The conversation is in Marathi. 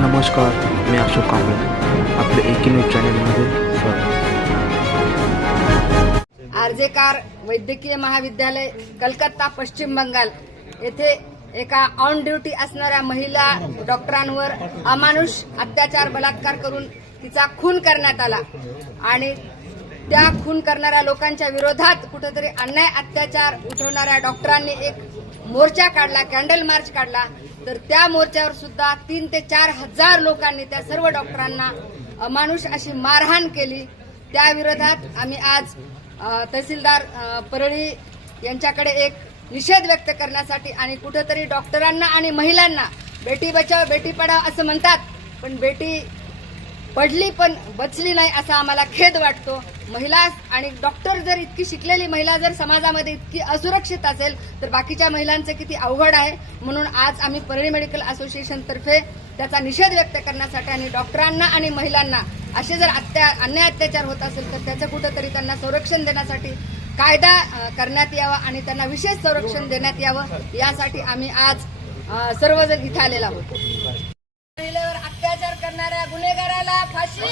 नमस्कार, मी अशोक कांबळे. आपल्या एकी न्यूज चॅनलमध्ये स्वागत. आरजेकार वैद्यकीय महाविद्यालय कलकत्ता पश्चिम बंगाल येथे एका ऑन ड्युटी असणाऱ्या महिला डॉक्टरांवर अमानुष अत्याचार बलात्कार करून तिचा खून करण्यात आला आणि त्या खून करणाऱ्या लोकांच्या विरोधात कुठेतरी अन्याय अत्याचार उठवणाऱ्या डॉक्टरांनी एक मोर्चा काढला, कॅन्डल मार्च काढला. तर त्या मोर्चावर सुद्धा 3 ते 4 हजार लोकांनी त्या सर्व डॉक्टरांना अमानुष अशी मारहाण केली. त्या विरोधात आम्ही आज तहसीलदार परळी यांच्याकडे एक निषेध व्यक्त करण्यासाठी आणि कुठेतरी डॉक्टरांना आणि महिलांना बेटी बचाव बेटी पढाव असं म्हणतात, पण बेटी पडली पण बचली नाही असा आम्हाला खेद वाटतो. महिला आणि डॉक्टर जर इतकी शिकलेली महिला जर समाजामध्ये इतकी असुरक्षित असेल तर बाकीच्या महिलांचं किती अवघड आहे. म्हणून आज आम्ही परळी मेडिकल असोसिएशन तर्फे त्याचा निषेध व्यक्त करण्यासाठी आणि डॉक्टरांना आणि महिलांना असे जर अन्याय अत्याचार होत असेल तर त्याचं कुठेतरी त्यांना संरक्षण देण्यासाठी कायदा करण्यात यावा आणि त्यांना विशेष संरक्षण देण्यात यावं, यासाठी आम्ही आज सर्वजण इथे आलेलो आहोत. महिलेवर अत्याचार करणाऱ्या गुन्हेगाराला फाशी.